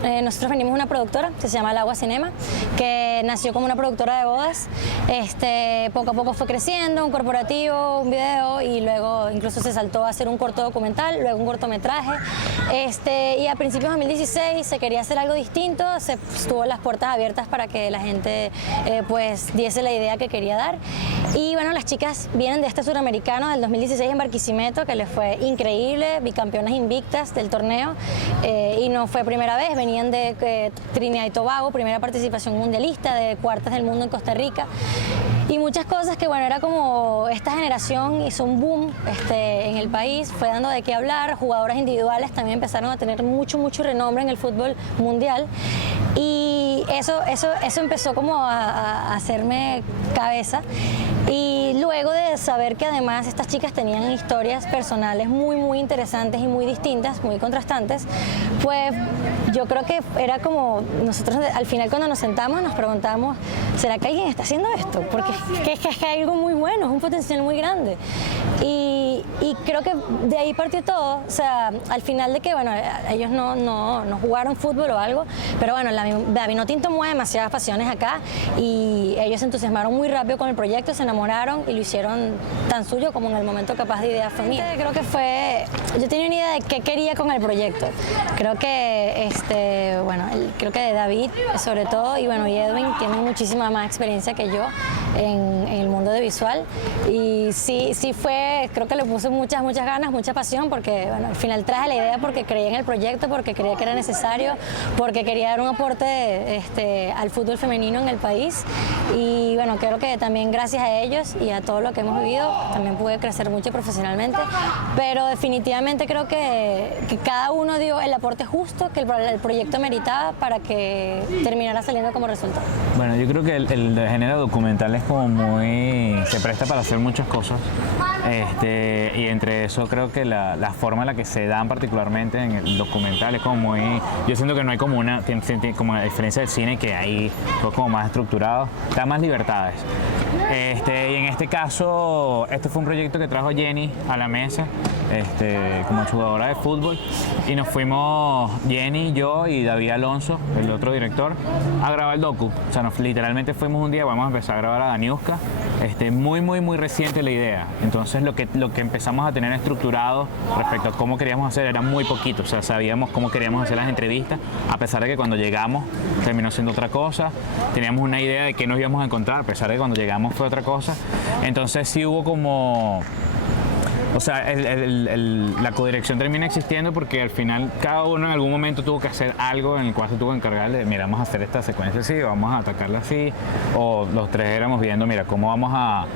Nosotros venimos de una productora que se llama El Agua Cinema, que nació como una productora de bodas. Poco a poco fue creciendo, un corporativo, un video, y luego incluso se saltó a hacer un corto documental, luego un cortometraje. Y a principios de 2016 se quería hacer algo distinto, se tuvo las puertas abiertas para que la gente pues diese la idea que quería dar. Y bueno, las chicas vienen de este suramericano del 2016 en Barquisimeto, que les fue increíble, bicampeonas invictas del torneo, y no fue primera vez, venían de Trinidad y Tobago, primera participación mundialista, de cuartas del mundo en Costa Rica, y muchas cosas que bueno, era como esta generación hizo un boom en el país, fue dando de qué hablar, jugadoras individuales también empezaron a tener mucho renombre en el fútbol mundial, y eso empezó como a hacerme cabeza. Y luego de saber que además estas chicas tenían historias personales muy interesantes y muy distintas, muy contrastantes, pues yo creo que era como nosotros al final cuando nos sentamos nos preguntamos, ¿será que alguien está haciendo esto? Porque es algo muy bueno, es un potencial muy grande. Y creo que de ahí partió todo, o sea, al final de que, bueno, ellos no jugaron fútbol o algo, pero bueno, la Vinotinto mueve demasiadas pasiones acá y ellos se entusiasmaron muy rápido con el proyecto, se enamoraron y lo hicieron tan suyo como en el momento capaz de idea fue mía. Creo que yo tenía una idea de qué quería con el proyecto. Creo que, creo que David sobre todo y bueno, y Edwin tienen muchísima más experiencia que yo en el mundo de visual y sí fue, creo que le puse muchas ganas, mucha pasión porque bueno, al final traje la idea porque creía en el proyecto, porque creía que era necesario, porque quería dar un aporte al fútbol femenino en el país y bueno, creo que también gracias a ellos y a todo lo que hemos vivido también pude crecer mucho profesionalmente, pero definitivamente creo que cada uno dio el aporte justo que el proyecto meritaba para que terminara saliendo como resultado. Bueno, yo creo que el género documental es como se presta para hacer muchas cosas y entre eso creo que la forma en la que se dan particularmente en el documental es como yo siento que no hay como como a diferencia del cine que ahí fue como más estructurado, da más libertades. Y en este caso, este fue un proyecto que trajo Jenny a la mesa como jugadora de fútbol y nos fuimos Jenny, yo y David Alonso, el otro director, a grabar el docu. O sea, literalmente fuimos un día, vamos a empezar a grabar a Daniuska, muy reciente la idea. Entonces lo que empezamos a tener estructurado respecto a cómo queríamos hacer era muy poquito, o sea, sabíamos cómo queríamos hacer las entrevistas, a pesar de que cuando llegamos terminó siendo otra cosa, teníamos una idea de qué nos íbamos a encontrar, a pesar de que cuando llegamos fue otra cosa. Entonces sí hubo como... O sea, la codirección termina existiendo porque al final cada uno en algún momento tuvo que hacer algo en el cual se tuvo que encargar de, mira, vamos a hacer esta secuencia así, vamos a atacarla así, o los tres éramos viendo, mira, cómo vamos a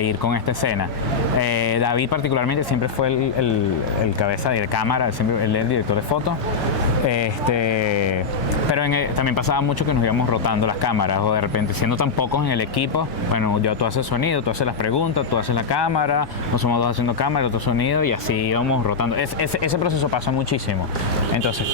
ir con esta escena. David particularmente siempre fue el cabeza de cámara, él es el director de foto, pero también pasaba mucho que nos íbamos rotando las cámaras o de repente siendo tan pocos en el equipo, bueno, tú haces sonido, tú haces las preguntas, tú haces la cámara, no somos dos haciendo cámara, otro sonido y así íbamos rotando. Ese proceso pasa muchísimo. Entonces,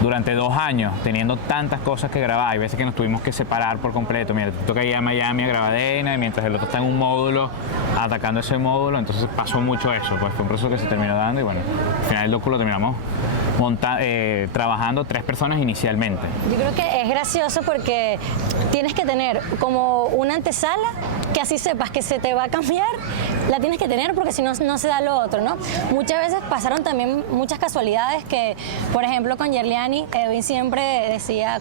durante 2 años, teniendo tantas cosas que grabar, hay veces que nos tuvimos que separar por completo. Mira, te toca ir a Miami a grabar y mientras el otro está en un módulo, atacando ese módulo, entonces pasó mucho eso. Pues fue un proceso que se terminó dando y bueno, al final el docu lo terminamos trabajando 3 personas inicialmente. Yo creo que es gracioso porque tienes que tener como una antesala que así sepas que se te va a cambiar, la tienes que tener porque si no, no se da lo otro, ¿no? Muchas veces pasaron también muchas casualidades que, por ejemplo, con Yerliani, Edwin siempre decía,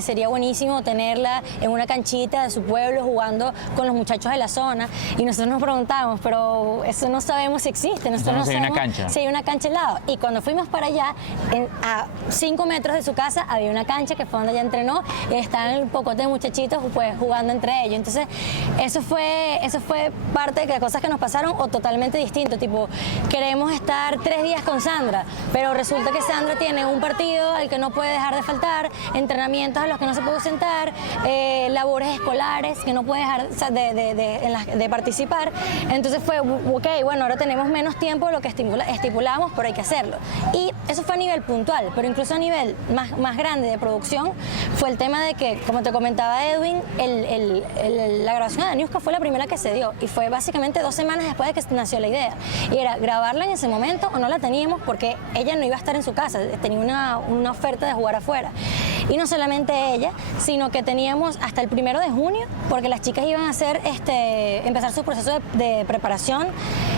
sería buenísimo tenerla en una canchita de su pueblo jugando con los muchachos de la zona y nosotros nos preguntábamos, pero eso no sabemos si existe, nosotros no sabemos una cancha. Si hay una cancha al lado. Y cuando fuimos para allá, a 5 metros de su casa había una cancha que fue donde ella entrenó y estaban un poco de muchachitos pues jugando entre ellos. Entonces eso fue parte de cosas que nos pasaron o totalmente distinto, tipo queremos estar 3 días con Sandra, pero resulta que Sandra tiene un partido al que no puede dejar de faltar, entrenamientos a los que no se puede ausentar, labores escolares que no puede dejar de participar. Entonces fue, ok, bueno, ahora tenemos menos tiempo de lo que estipulamos, pero hay que hacerlo. Y eso fue a nivel puntual, pero incluso a nivel más grande de producción, fue el tema de que, como te comentaba Edwin, la grabación de Daniuska fue la primera que se dio y fue básicamente 2 semanas después de que nació la idea. Y era grabarla en ese momento o no la teníamos porque ella no iba a estar en su casa, tenía una oferta de jugar afuera. Y no solamente ella, sino que teníamos hasta el 1 de junio, porque las chicas iban a empezar su proceso de preparación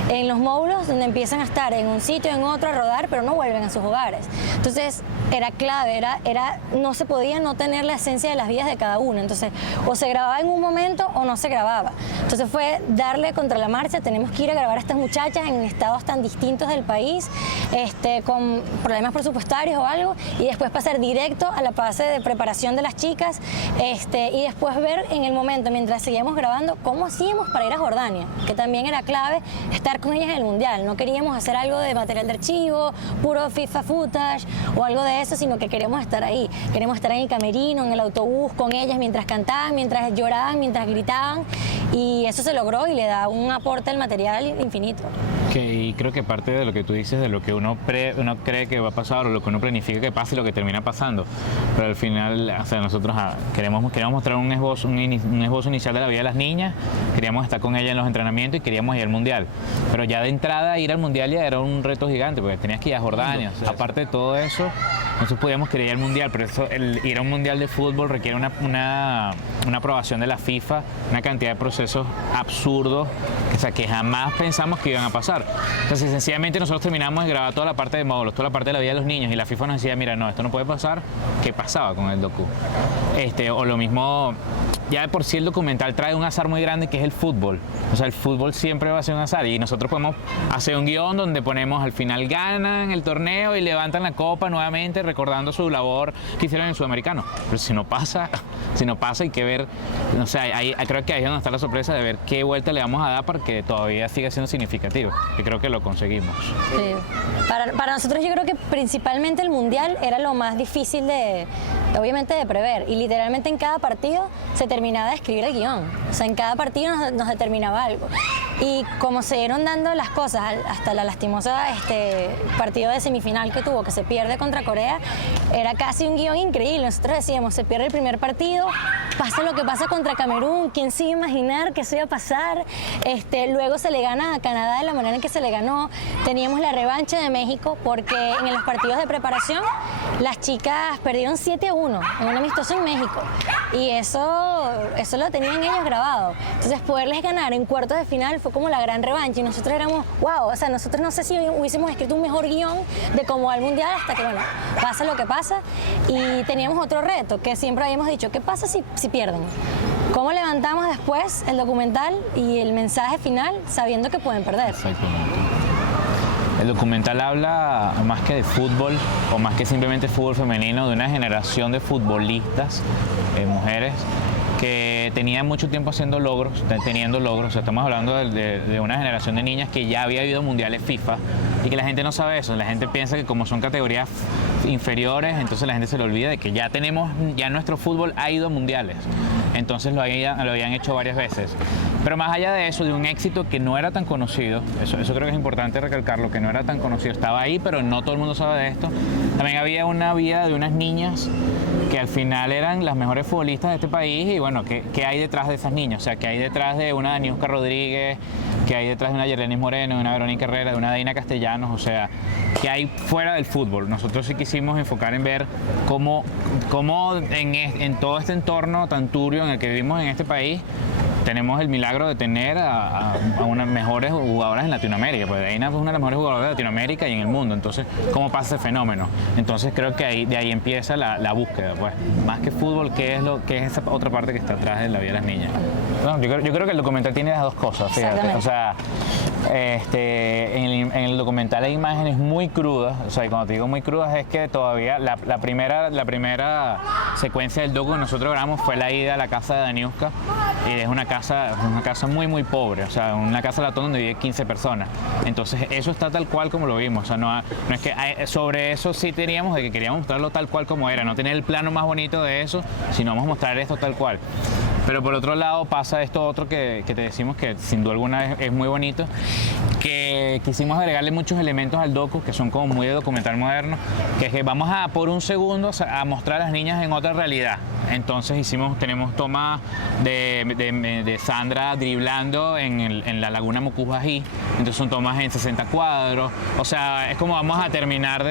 en los módulos, donde empiezan a estar en un sitio, en otro, a rodar, pero no vuelven a sus hogares. Entonces era clave, no se podía no tener la esencia de las vidas de cada uno. Entonces o se grababa en un momento o no se grababa. Entonces fue darle contra la marcha, tenemos que ir a grabar a estas muchachas en estados tan distintos del país, con problemas presupuestarios o algo, y después pasar directo a la fase de preparación de las chicas, y después ver en el momento, mientras seguíamos grabando, cómo hacíamos para ir a Jordania, que también era clave estar con ellas en el Mundial. No queríamos hacer algo de material de archivo, puro FIFA footage o algo de eso, sino que queríamos estar ahí. Queremos estar en el camerino, en el autobús, con ellas mientras cantaban, mientras lloraban, mientras gritaban, y eso se logró y le da un aporte al material infinito. Y creo que parte de lo que tú dices, de lo que uno cree que va a pasar o lo que uno planifica que pase y lo que termina pasando, pero al final, o sea, nosotros queríamos mostrar un esbozo inicial de la vida de las niñas, queríamos estar con ellas en los entrenamientos y queríamos ir al Mundial, pero ya de entrada ir al Mundial ya era un reto gigante porque tenías que ir a Jordania. O sea, aparte de todo eso, nosotros podíamos querer ir al Mundial, pero ir a un Mundial de fútbol requiere una aprobación de la FIFA, una cantidad de procesos absurdos, o sea, que jamás pensamos que iban a pasar. Entonces, sencillamente nosotros terminamos de grabar toda la parte de módulos, toda la parte de la vida de los niños, y la FIFA nos decía, mira, no, esto no puede pasar. ¿Qué pasaba con el docu? O lo mismo, ya de por sí el documental trae un azar muy grande que es el fútbol. O sea, el fútbol siempre va a ser un azar, y nosotros podemos hacer un guión donde ponemos al final ganan el torneo y levantan la copa nuevamente recordando su labor que hicieron en el Sudamericano. Pero si no pasa hay que ver, o sea, creo que ahí es donde está la sorpresa de ver qué vuelta le vamos a dar para que todavía siga siendo significativo, y creo que lo conseguimos. Sí. Para nosotros yo creo que principalmente el Mundial era lo más difícil obviamente de prever, y literalmente en cada partido se terminaba de escribir el guión, o sea, en cada partido nos determinaba algo, y como se dieron dando las cosas hasta la lastimosa partido de semifinal que tuvo, que se pierde contra Corea, era casi un guión increíble. Nosotros decíamos, se pierde el primer partido, pasa lo que pasa contra Camerún, ¿quién se iba a imaginar que eso iba a pasar? Luego se le gana a Canadá de la manera en que se le ganó, teníamos la revancha de México porque en los partidos de preparación las chicas perdieron 7-1 en un amistoso en México, y eso lo tenían ellos grabado. Entonces poderles ganar en cuartos de final fue como la gran revancha, y nosotros éramos, wow, o sea, nosotros no sé si hubiésemos escrito un mejor guión de cómo va el Mundial, hasta que, bueno, pasa lo que pasa. Y teníamos otro reto que siempre habíamos dicho, ¿qué pasa si pierden? ¿Cómo levantamos después el documental y el mensaje final sabiendo que pueden perder? Exactamente. El documental habla más que de fútbol o más que simplemente fútbol femenino, de una generación de futbolistas, mujeres, que tenían mucho tiempo teniendo logros. O sea, estamos hablando de una generación de niñas que ya había habido mundiales FIFA, y que la gente no sabe eso. La gente piensa que como son categorías inferiores, entonces la gente se le olvida de que ya nuestro fútbol ha ido a mundiales. Entonces lo habían hecho varias veces. Pero más allá de eso, de un éxito que no era tan conocido, eso creo que es importante recalcarlo, que no era tan conocido, estaba ahí, pero no todo el mundo sabe de esto. También había una vida de unas niñas que al final eran las mejores futbolistas de este país, y bueno, ¿qué hay detrás de esas niñas? O sea, ¿qué hay detrás de una Daniuska Rodríguez? ¿Qué hay detrás de una Yerlenis Moreno, de una Verónica Herrera, de una Deina Castellanos? O sea, ¿qué hay fuera del fútbol? Nosotros sí quisimos enfocar en ver cómo en todo este entorno tan turbio en el que vivimos en este país, tenemos el milagro de tener a unas mejores jugadoras en Latinoamérica, pues Deina es una de las mejores jugadoras de Latinoamérica y en el mundo. Entonces, ¿cómo pasa ese fenómeno? Entonces creo que de ahí empieza la búsqueda, pues, más que fútbol, ¿qué es esa otra parte que está atrás de la vida de las niñas? No, yo creo que el documental tiene las dos cosas, fíjate. O sea, en el documental hay imágenes muy crudas, o sea, y cuando te digo muy crudas es que todavía la primera secuencia del docu que nosotros grabamos fue la ida a la casa de Daniuska, y es una casa muy muy pobre, o sea, una casa latón donde vive 15 personas. Entonces eso está tal cual como lo vimos, o sea, no es que sobre eso sí teníamos de que queríamos mostrarlo tal cual como era, no tener el plano más bonito de eso, sino vamos a mostrar esto tal cual. Pero por otro lado pasa esto otro que te decimos que sin duda alguna es muy bonito, que quisimos agregarle muchos elementos al docu que son como muy de documental moderno, que es que vamos a por un segundo a mostrar a las niñas en otra realidad. Entonces tenemos tomas de Sandra driblando en la laguna Mucubají, entonces son tomas en 60 cuadros, o sea, es como vamos a terminar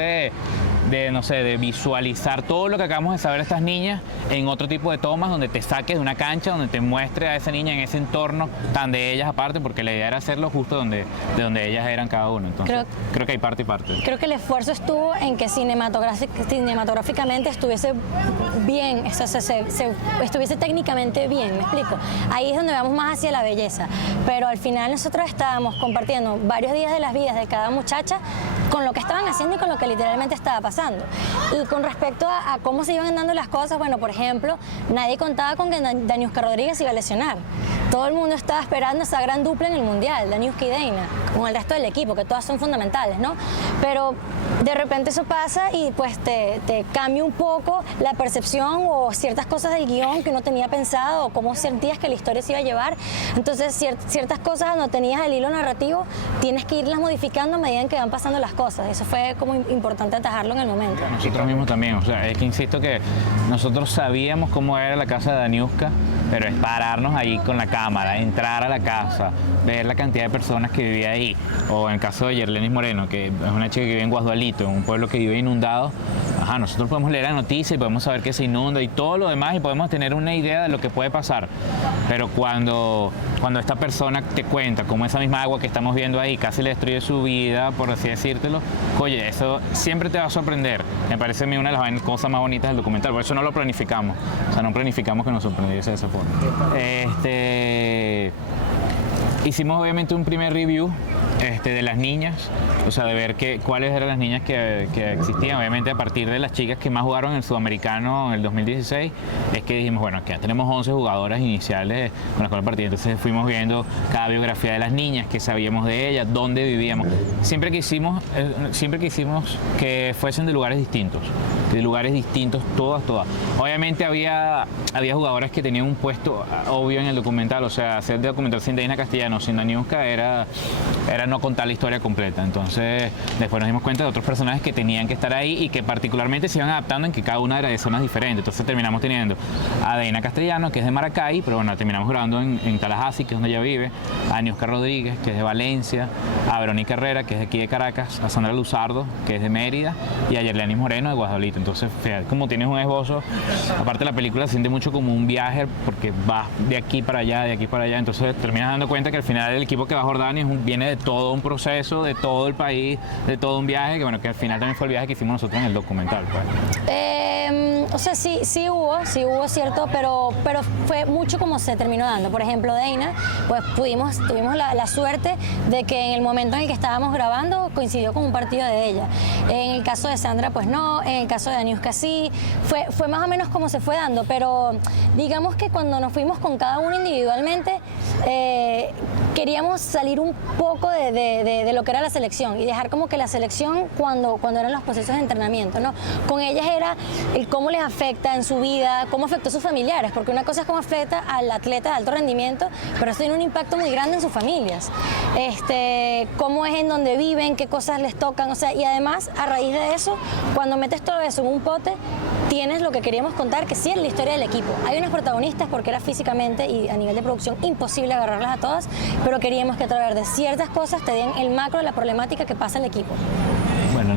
no sé, de visualizar todo lo que acabamos de saber de estas niñas en otro tipo de tomas donde te saques de una cancha, donde te muestre a esa niña en ese entorno tan de ellas aparte, porque la idea era hacerlo justo de donde ellas eran cada uno. Entonces, creo que hay parte y parte. Creo que el esfuerzo estuvo en que cinematográficamente estuviese bien, estuviese técnicamente bien, ¿me explico? Ahí es donde vamos más hacia la belleza, pero al final nosotros estábamos compartiendo varios días de las vidas de cada muchacha con lo que estaban haciendo y con lo que literalmente estaba pasando. Y con respecto a cómo se iban dando las cosas, bueno, por ejemplo, nadie contaba con que Daniuska Rodríguez iba a lesionar. Todo el mundo estaba esperando esa gran dupla en el Mundial, Daniuska y Deina, con el resto del equipo, que todas son fundamentales, ¿no? Pero de repente eso pasa y pues te cambia un poco la percepción o ciertas cosas del guión que uno tenía pensado o cómo sentías que la historia se iba a llevar. Entonces, ciertas cosas no tenías el hilo narrativo, tienes que irlas modificando a medida en que van pasando las cosas. Eso fue como importante atajarlo en el momento. Nosotros mismos también, o sea, es que insisto que nosotros sabíamos cómo era la casa de Daniuska, pero es pararnos ahí con la cámara, entrar a la casa, ver la cantidad de personas que vivía ahí, o en el caso de Yerlenis Moreno, que es una chica que vive en Guasdualito, en un pueblo que vive inundado. Ajá, nosotros podemos leer la noticia y podemos saber que se inunda y todo lo demás y podemos tener una idea de lo que puede pasar, pero cuando esta persona te cuenta cómo esa misma agua que estamos viendo ahí casi le destruye su vida, por así decírtelo, oye, eso siempre te va a sorprender. Me parece a mí una de las cosas más bonitas del documental, por eso no lo planificamos, o sea, no planificamos que nos sorprendiese de esa forma. Hicimos obviamente un primer review de las niñas, o sea, de ver cuáles eran las niñas que existían. Obviamente a partir de las chicas que más jugaron en el Sudamericano en el 2016, es que dijimos, bueno, que ya tenemos 11 jugadoras iniciales con las cuales partimos. Entonces fuimos viendo cada biografía de las niñas, qué sabíamos de ellas, dónde vivíamos. Siempre quisimos que fuesen de lugares distintos, todas. Obviamente había jugadoras que tenían un puesto obvio en el documental, o sea, hacer de documental sin Deina Castellano, sin Daniuska, era no contar la historia completa. Entonces después nos dimos cuenta de otros personajes que tenían que estar ahí y que particularmente se iban adaptando en que cada una era de zonas diferentes. Entonces terminamos teniendo a Deina Castellano, que es de Maracay, pero bueno, terminamos grabando en Tallahassee, que es donde ella vive, a Daniuska Rodríguez, que es de Valencia, a Verónica Herrera, que es de aquí de Caracas, a Sandra Luzardo, que es de Mérida, y a Yerlenis Moreno, de Guasdualito. Entonces, fíjate, como tienes un esbozo, aparte la película se siente mucho como un viaje porque vas de aquí para allá, entonces terminas dando cuenta que al final el equipo que va a Jordania viene de todo un proceso, de todo el país, de todo un viaje, que bueno, que al final también fue el viaje que hicimos nosotros en el documental, pues. O sea, sí hubo, cierto, pero fue mucho como se terminó dando. Por ejemplo, Deina, pues tuvimos la suerte de que en el momento en el que estábamos grabando coincidió con un partido de ella. En el caso de Sandra, pues no, en el caso de Daniuska sí, fue más o menos como se fue dando, pero digamos que cuando nos fuimos con cada uno individualmente, queríamos salir un poco de lo que era la selección y dejar como que la selección cuando eran los procesos de entrenamiento, ¿no? Con ellas era el cómo les afecta en su vida, cómo afectó a sus familiares, porque una cosa es cómo afecta al atleta de alto rendimiento, pero eso tiene un impacto muy grande en sus familias. Cómo es en donde viven, qué cosas les tocan, o sea, y además a raíz de eso, cuando metes todo eso en un pote, tienes lo que queríamos contar, que sí es la historia del equipo. Hay unas protagonistas porque era físicamente y a nivel de producción imposible agarrarlas a todas, pero queríamos que a través de ciertas cosas te den el macro de la problemática que pasa en el equipo. Bueno,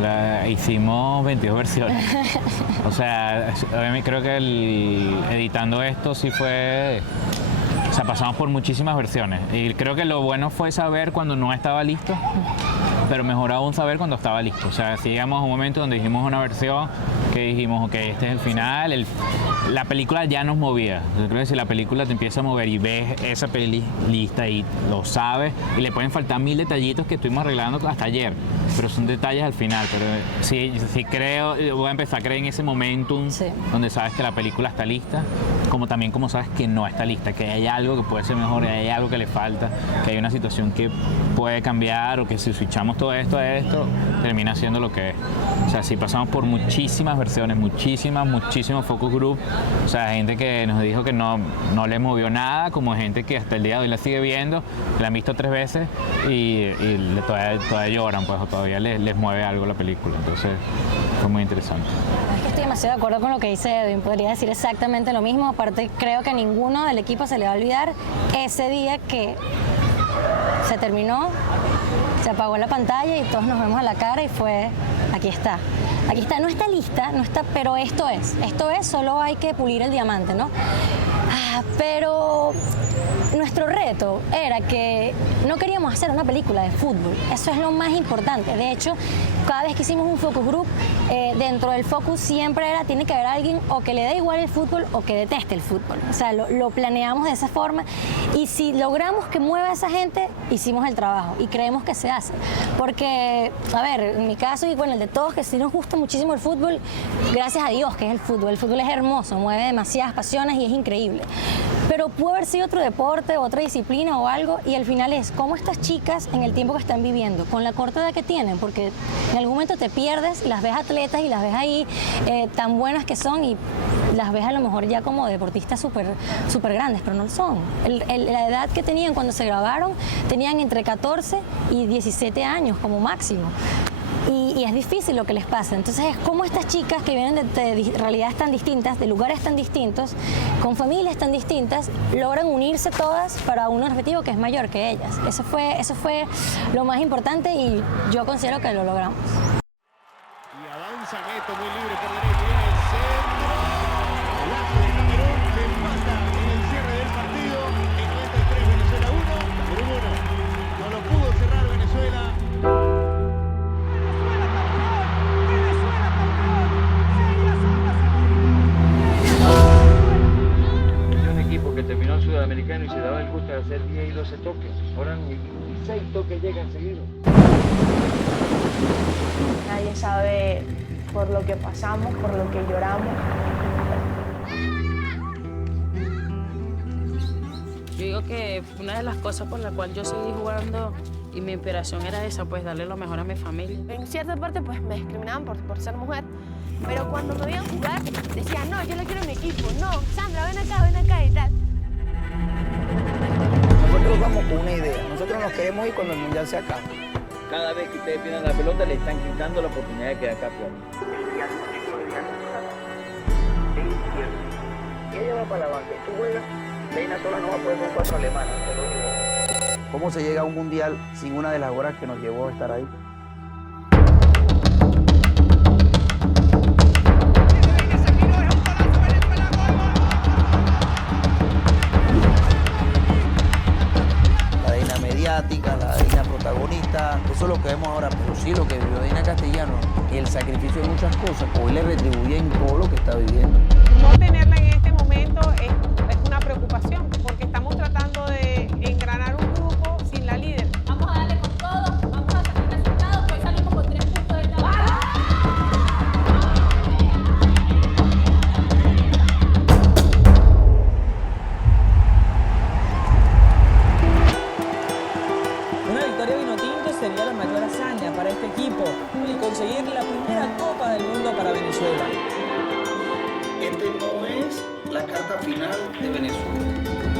hicimos 22 versiones. O sea, creo que editando esto sí fue... O sea, pasamos por muchísimas versiones. Y creo que lo bueno fue saber cuando no estaba listo, pero mejor aún saber cuando estaba listo. O sea, si llegamos a un momento donde dijimos una versión que dijimos, ok, este es el final, la película ya nos movía. Yo creo que si la película te empieza a mover y ves esa peli lista y lo sabes, y le pueden faltar 1000 detallitos que estuvimos arreglando hasta ayer, pero son detalles al final. Pero sí creo, voy a empezar a creer en ese momentum, sí, donde sabes que la película está lista, como también como sabes que no está lista, que hay algo que puede ser mejor, que hay algo que le falta, que hay una situación que puede cambiar, o que si switchamos todo esto a esto, termina siendo lo que es. O sea, sí pasamos por muchísimas versiones versiones, muchísimos focus group. O sea, gente que nos dijo que no le movió nada, como gente que hasta el día de hoy la sigue viendo, la han visto 3 veces y todavía lloran, pues, o todavía les mueve algo la película. Entonces, fue muy interesante. Es que estoy demasiado de acuerdo con lo que dice Edwin, podría decir exactamente lo mismo. Aparte, creo que a ninguno del equipo se le va a olvidar ese día que se terminó, se apagó la pantalla y todos nos vemos a la cara y fue, aquí está, no está lista, no está, pero esto es, solo hay que pulir el diamante, ¿no? Pero nuestro reto era que no queríamos hacer una película de fútbol, eso es lo más importante. De hecho, cada vez que hicimos un focus group, dentro del focus siempre tiene que haber alguien o que le dé igual el fútbol o que deteste el fútbol. O sea, lo planeamos de esa forma y si logramos que mueva a esa gente, hicimos el trabajo y creemos que se hace. Porque, a ver, en mi caso y bueno, el de todos, que sí nos gusta muchísimo el fútbol, gracias a Dios que es el fútbol. El fútbol es hermoso, mueve demasiadas pasiones y es increíble. Pero pudo haber sido otro deporte, otra disciplina o algo, y al final es cómo estas chicas en el tiempo que están viviendo, con la corta edad que tienen, porque en algún momento te pierdes y las ves atletas y las ves ahí tan buenas que son y las ves a lo mejor ya como deportistas súper grandes, pero no lo son. La edad que tenían cuando se grabaron, tenían entre 14 y 17 años como máximo. Y es difícil lo que les pasa. Entonces es como estas chicas que vienen de realidades tan distintas, de lugares tan distintos, con familias tan distintas, logran unirse todas para un objetivo que es mayor que ellas. Eso fue lo más importante y yo considero que lo logramos. Y avanza Neto muy libre por derecha. Viene el centro. Golazo de Camerún que empata en el cierre del partido. En 93 Venezuela 1, Camerún 1. No lo pudo cerrar Venezuela. Que terminó el sudamericano y se daba el gusto de hacer 10 y 12 toques. Ahora ni 6 toques llegan seguidos. Nadie sabe por lo que pasamos, por lo que lloramos. Yo digo que una de las cosas por la cual yo seguí jugando y mi inspiración era esa, pues darle lo mejor a mi familia. En cierta parte pues me discriminaban por ser mujer, pero cuando me veían jugar decían, no, yo no quiero mi equipo, no, Sandra, ven acá y tal. Nosotros vamos con una idea, nosotros nos queremos ir cuando el mundial se acabe. Cada vez que ustedes pierdan la pelota le están quitando la oportunidad de quedar campeón. Y ella va para la banca, tú juegas, Reina sola no va a poder con 4 alemanas, te lo digo. ¿Cómo se llega a un mundial sin una de las horas que nos llevó a estar ahí? La Dina protagonista, eso es lo que vemos ahora, pero sí lo que vivió Dina Castellano, el sacrificio de muchas cosas, hoy le retribuye en todo lo que está viviendo. No tenerla en este momento es una preocupación, porque estamos tratando de engranar un grupo sin la líder. Vamos a darle con todo, vamos a sacar resultados, hoy salimos con 3 puntos de tabla. Sería la mayor hazaña para este equipo el conseguir la primera Copa del Mundo para Venezuela. Este no es la carta final de Venezuela.